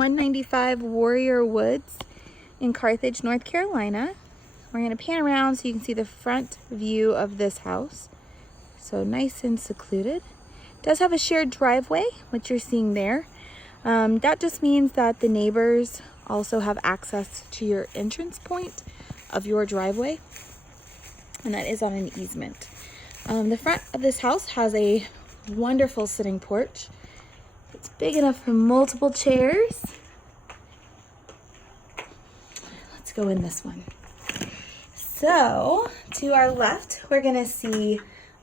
195 Warrior Woods in Carthage, North Carolina. We're going to pan around so you can see the front view of this house. So nice and secluded. It does have a shared driveway, which you're seeing there. That just means that the neighbors also have access to your entrance point of your driveway, and that is on an easement. The front of this house has a wonderful sitting porch. It's big enough for multiple chairs. Let's go in this one. So to our left, we're gonna see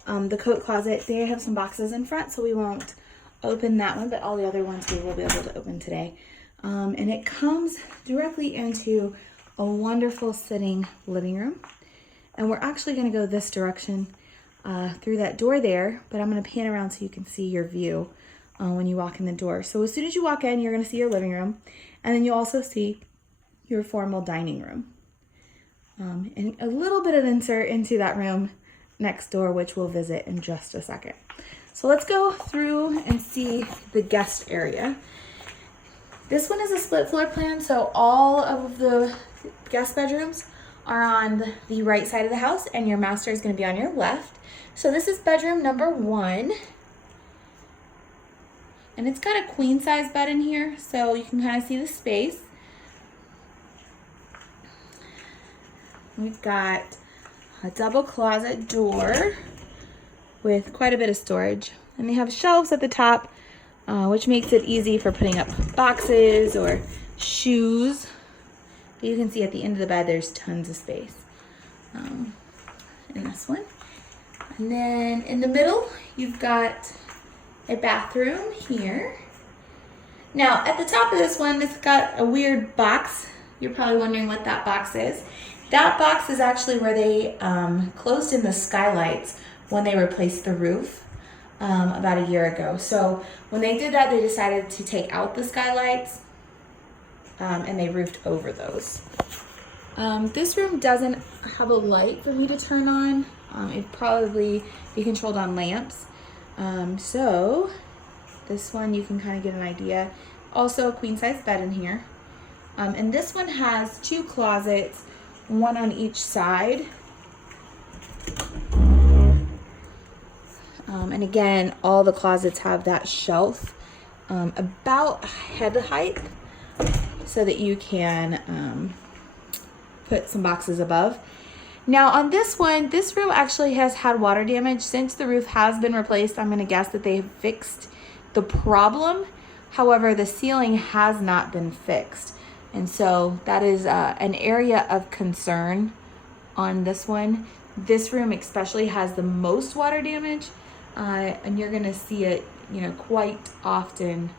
the coat closet. They have some boxes in front, so we won't open that one, but all the other ones we will be able to open today. And it comes directly into a wonderful sitting living room. And we're actually gonna go this direction through that door there, but I'm gonna pan around so you can see your view when you walk in the door. So as soon as you walk in, you're gonna see your living room, and then you also see your formal dining room. And a little bit of insert into that room next door, which we'll visit in just a second. So let's go through and see the guest area. This one is a split floor plan, so all of the guest bedrooms are on the right side of the house, and your master is going to be on your left. So this is bedroom number 1. And it's got a queen size bed in here, so you can kind of see the space. We've got a double closet door with quite a bit of storage. And they have shelves at the top, which makes it easy for putting up boxes or shoes. But you can see at the end of the bed, there's tons of space in this one. And then in the middle, you've got a bathroom here. Now, at the top of this one, it's got a weird box. You're probably wondering what that box is. That box is actually where they closed in the skylights when they replaced the roof about a year ago. So when they did that, they decided to take out the skylights and they roofed over those. This room doesn't have a light for me to turn on. It'd probably be controlled on lamps. So this one you can kind of get an idea. Also a queen size bed in here. And this one has 2 closets, one on each side. And again, all the closets have that shelf about head height so that you can put some boxes above. Now on this one, this room actually has had water damage. Since the roof has been replaced, I'm going to guess that they have fixed the problem. However, the ceiling has not been fixed. And so that is an area of concern on this one. This room especially has the most water damage, and you're going to see it, quite often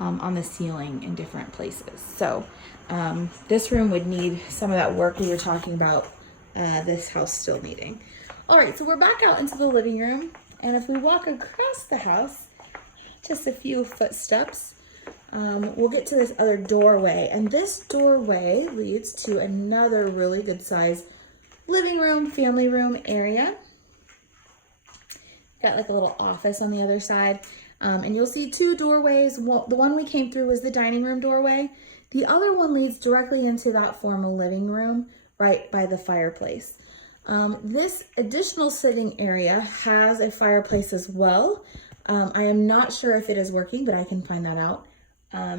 on the ceiling in different places. So this room would need some of that work we were talking about this house still needing. All right, so we're back out into the living room, and if we walk across the house, just a few footsteps, we'll get to this other doorway, and this doorway leads to another really good size living room, family room area. Got like a little office on the other side, and you'll see 2 doorways. Well, the one we came through was the dining room doorway. The other one leads directly into that formal living room right by the fireplace. This additional sitting area has a fireplace as well. I am not sure if it is working, but I can find that out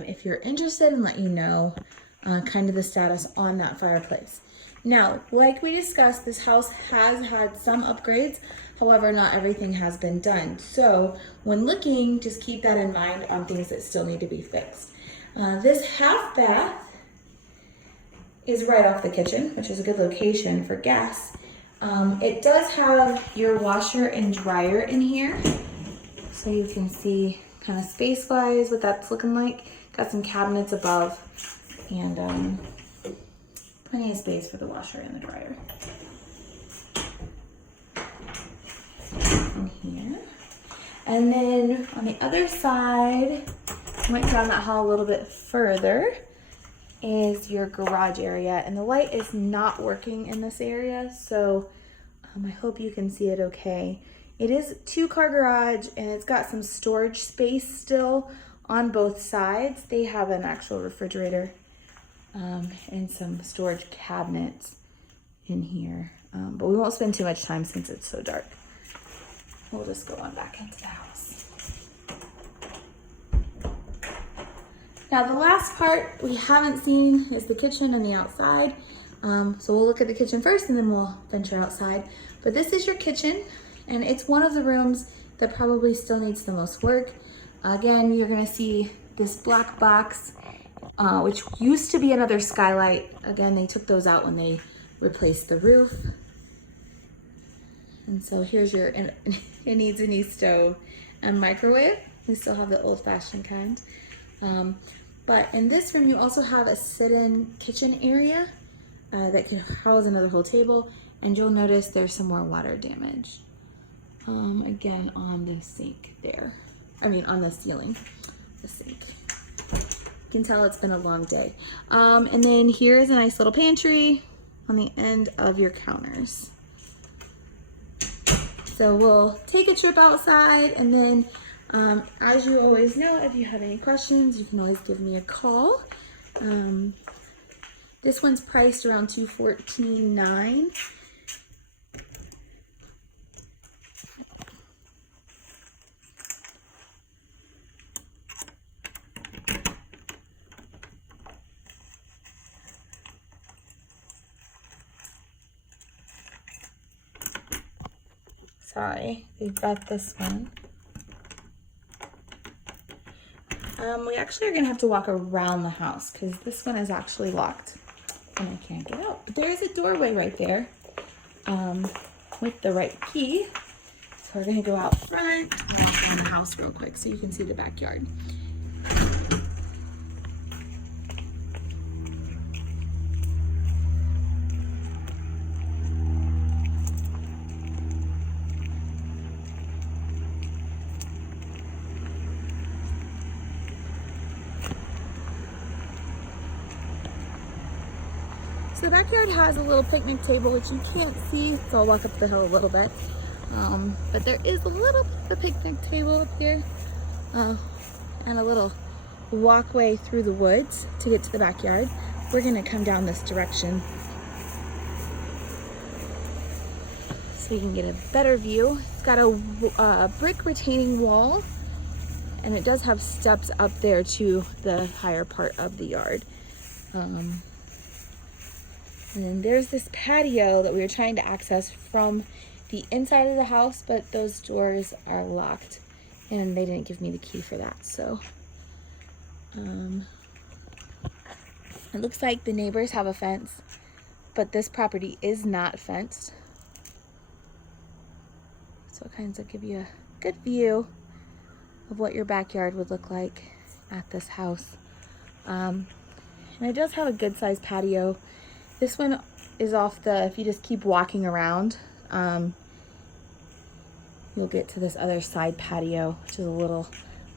if you're interested and let you know kind of the status on that fireplace. Now, like we discussed, this house has had some upgrades. However, not everything has been done. So when looking, just keep that in mind on things that still need to be fixed. This half bath is right off the kitchen, which is a good location for guests. It does have your washer and dryer in here. So you can see kind of space-wise what that's looking like. Got some cabinets above and plenty of space for the washer and the dryer. In here. And then on the other side, went down that hall a little bit further, is your garage area. And the light is not working in this area, so I hope you can see it okay. It is 2-car garage, and it's got some storage space still on both sides, they have an actual refrigerator and some storage cabinets in here. But we won't spend too much time since it's so dark. We'll just go on back into the house. Now the last part we haven't seen is the kitchen and the outside. So we'll look at the kitchen first and then we'll venture outside. But this is your kitchen, and it's one of the rooms that probably still needs the most work. Again, you're gonna see this black box, which used to be another skylight. Again, they took those out when they replaced the roof. And so here's your, it needs a new stove and microwave. We still have the old-fashioned kind. But in this room, you also have a sit-in kitchen area that can house another whole table. And you'll notice there's some more water damage. Again, on the sink there. I mean, on the ceiling, the sink. You can tell it's been a long day. And then here's a nice little pantry on the end of your counters. So we'll take a trip outside, and then as you always know, if you have any questions, you can always give me a call. This one's priced around $214.9. Sorry, we've got this one. We actually are gonna have to walk around the house because this one is actually locked and I can't get out. But there is a doorway right there with the right key. So we're gonna go out front, walk around the house real quick so you can see the backyard. So the backyard has a little picnic table, which you can't see, so I'll walk up the hill a little bit. But there is a little bit of a picnic table up here, and a little walkway through the woods to get to the backyard. We're gonna come down this direction so you can get a better view. It's got a brick retaining wall, and it does have steps up there to the higher part of the yard. And then there's this patio that we were trying to access from the inside of the house, but those doors are locked and they didn't give me the key for that. So it looks like the neighbors have a fence, but this property is not fenced. So it kind of give you a good view of what your backyard would look like at this house. And it does have a good sized patio. This one is off the, if you just keep walking around, you'll get to this other side patio, which is a little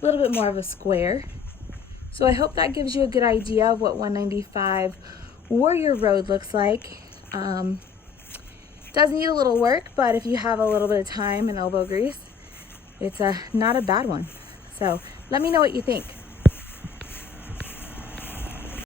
bit more of a square. So I hope that gives you a good idea of what 195 Warrior Road looks like. Does need a little work, but if you have a little bit of time and elbow grease, it's not a bad one. So let me know what you think.